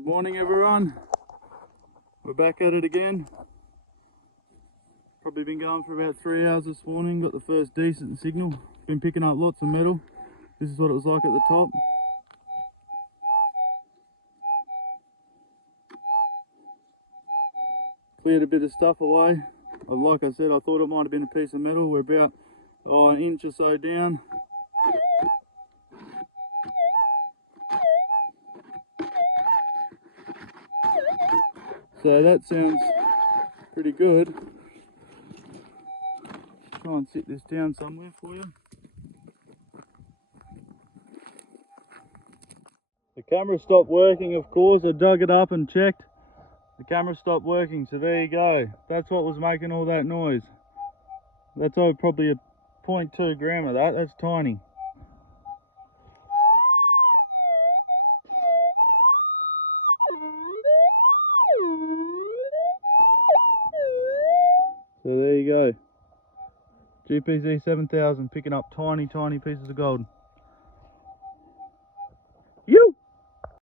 Good morning everyone, we're back at it again. Probably been going for about 3 hours this morning, got the first decent signal. Been picking up lots of metal. This is what it was like at the top. Cleared a bit of stuff away. Like I said, I thought it might have been a piece of metal. We're about an inch or so down. So that sounds pretty good. Try and sit this down somewhere for you. The camera stopped working, of course. I dug it up and checked. The camera stopped working, so there you go. That's what was making all that noise. That's probably a 0.2 gram of that. That's tiny. So there you go. GPZ 7000 picking up tiny pieces of gold.